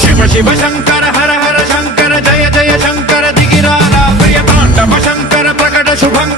शिव शिव शंकर हर हर शंकर जय जय शंकर दिगिरारा प्रिय तांडव शंकर प्रकट शुभं